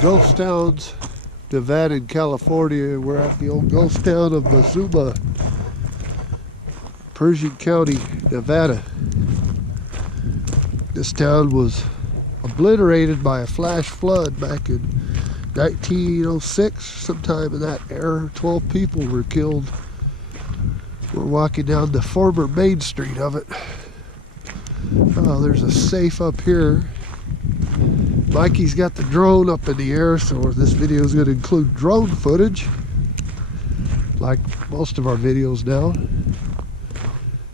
Ghost towns, Nevada and California. We're at the old ghost town of Mazuma, Pershing County, Nevada. This town was obliterated by a flash flood back in 1906, sometime in that era. 12 people were killed. We're walking down the former main street of it. Oh, there's a safe up here. Mikey's got the drone up in the air, so this video is going to include drone footage, like most of our videos now.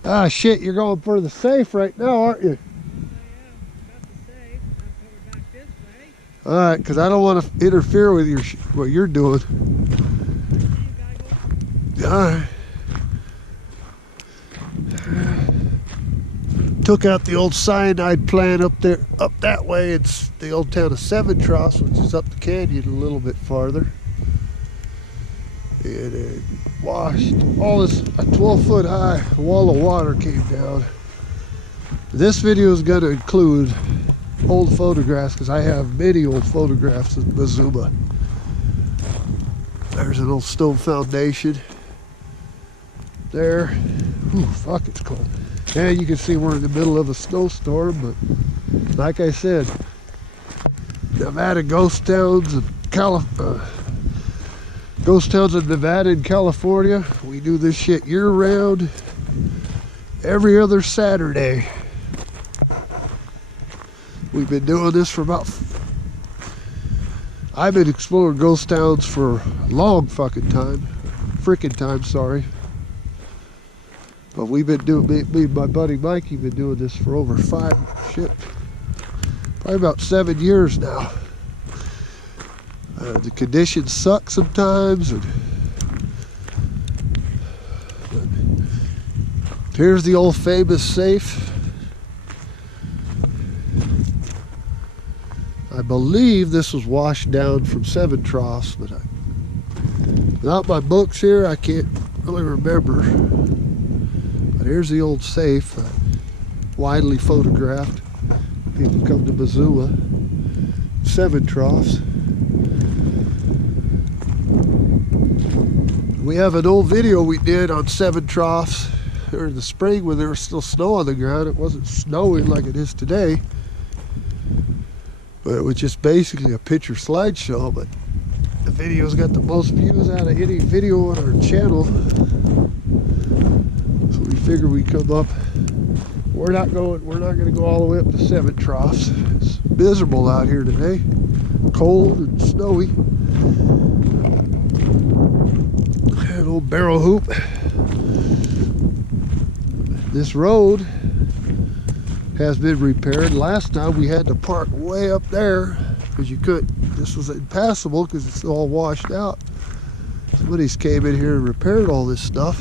Ah, shit, you're going for the safe right now, aren't you? All right, because I don't want to interfere with what you're doing. All right. Took out the old cyanide plant up there, up that way. It's the old town of Seven Troughs, which is up the canyon a little bit farther. And it washed all this. A 12-foot high wall of water came down. This video is going to include old photographs, because I have many old photographs of Mazuma. There's an old stone foundation there. Ooh, fuck, it's cold. And you can see we're in the middle of a snowstorm, but like I said, Nevada ghost towns of ghost towns of Nevada and California. We do this shit year round, every other Saturday. We've been doing this for I've been exploring ghost towns for a long fucking time. Freaking time, sorry. But we've been doing, me and my buddy Mikey been doing this for over probably about 7 years now. The conditions suck sometimes. Here's the old famous safe. I believe this was washed down from Seven Troughs, but without my books here, I can't really remember. But here's the old safe, widely photographed. People come to Mazuma, Seven Troughs. We have an old video we did on Seven Troughs during the spring when there was still snow on the ground. It wasn't snowing like it is today. But it was just basically a picture slideshow, but the video's got the most views out of any video on our channel. So we figured we'd come up. We're not gonna go all the way up to Seven Troughs. It's miserable out here today. Cold and snowy. An old barrel hoop. This road has been repaired. Last time we had to park way up there because you couldn't. This was impassable because it's all washed out. Somebody's came in here and repaired all this stuff.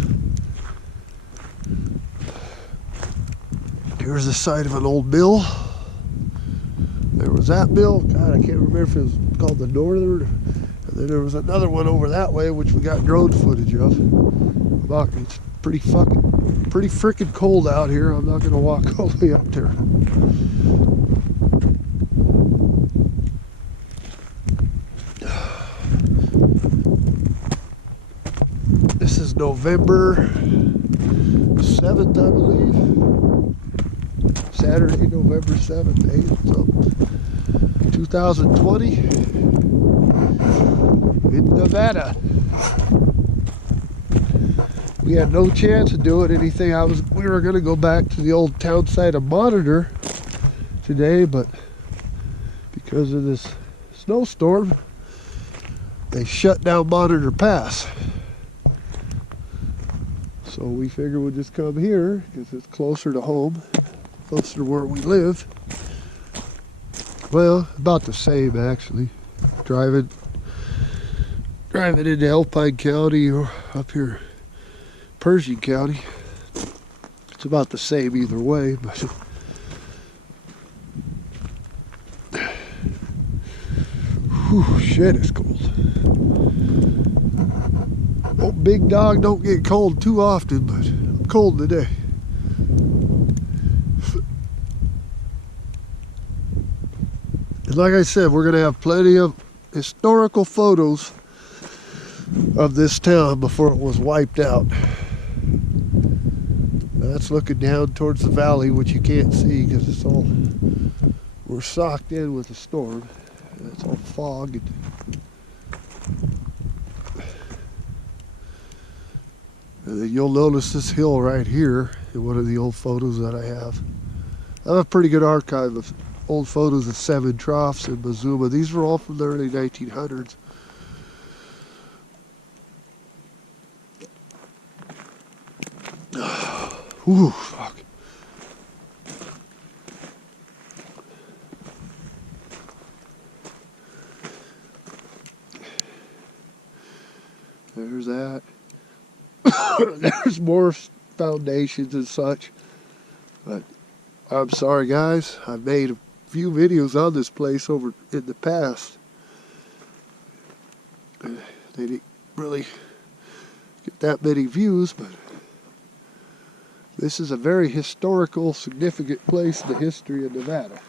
Here's the site of an old mill. There was that mill. God, I can't remember if it was called the Northern. And then there was another one over that way, which we got drone footage of. It's pretty freaking cold out here. I'm not gonna walk all the way up there. This is November 7th, I believe. Saturday, November 7th, 8th, so 2020 in Nevada. We had no chance of doing anything. We were going to go back to the old town site of Monitor today, but because of this snowstorm, they shut down Monitor Pass. So we figured we'd just come here because it's closer to home, closer to where we live. Well, about the same actually. Driving into Alpine County or up here Pershing County, it's about the same either way, but whew, shit, it's cold. Oh, big dog don't get cold too often, but I'm cold today. And like I said, we're gonna have plenty of historical photos of this town before it was wiped out. That's looking down towards the valley, which you can't see because it's all, we're socked in with a storm. It's all fog. And then you'll notice this hill right here in one of the old photos that I have. I have a pretty good archive of old photos of Seven Troughs and Mazuma. These were all from the early 1900s. Ooh, fuck. There's that. There's more foundations and such. But I'm sorry, guys. I've made a few videos on this place over in the past. They didn't really get that many views, but this is a very historical, significant place in the history of Nevada.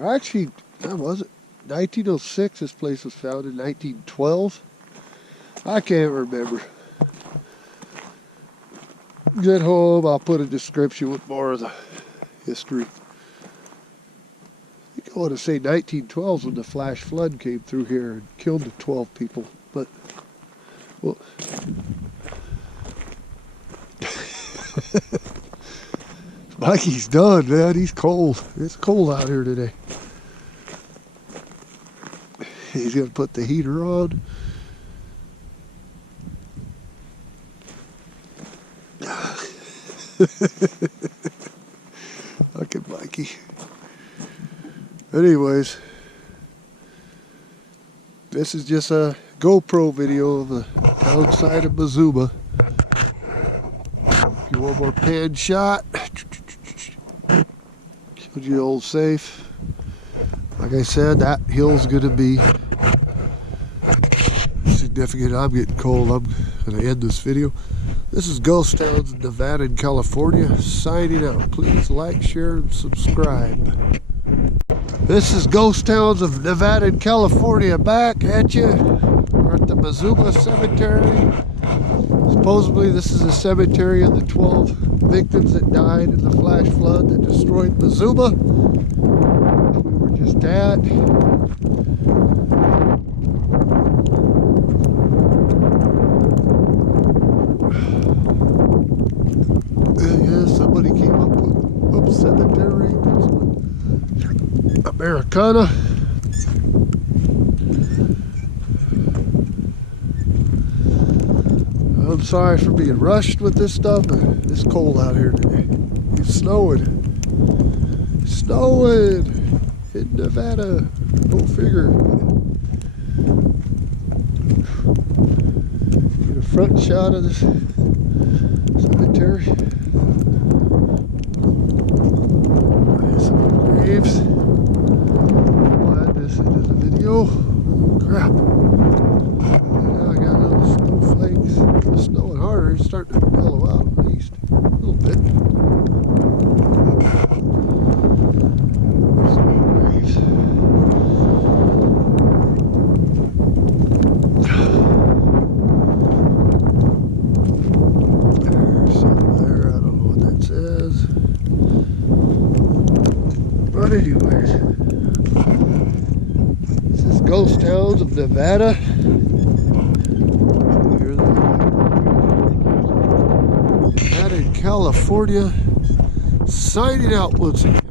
Actually, that wasn't 1906. This place was founded in 1912. I can't remember. Get home, I'll put a description with more of the history. I think I want to say 1912 when the flash flood came through here and killed the 12 people. But, well, Mikey's done, man. He's cold. It's cold out here today. He's going to put the heater on. Look at Mikey. Anyways, this is just a GoPro video of the townsite of Mazuma. If you want more pan shot, showed you the old safe. Like I said, that hill's gonna be significant. I'm getting cold. I'm gonna end this video. This is Ghost Towns in Nevada and California, signing out. Please like, share, and subscribe. This is Ghost Towns of Nevada and California, back at you. We're at the Mazuma Cemetery. Supposedly this is a cemetery of the 12 victims that died in the flash flood that destroyed Mazuma. We were just at. Somebody came up with cemetery. Americana. I'm sorry for being rushed with this stuff, but it's cold out here today. It's snowing. Snowing in Nevada. Go figure. Get a front shot of this cemetery. Graves. I'll add this into the video. Holy crap. Now I got little snowflakes. It's snowing harder. It's starting to mellow out at least. A little bit. Some graves. There's something there. I don't know what that says. But anyways, this is Ghost Towns of Nevada. Nevada and California, signing out once again.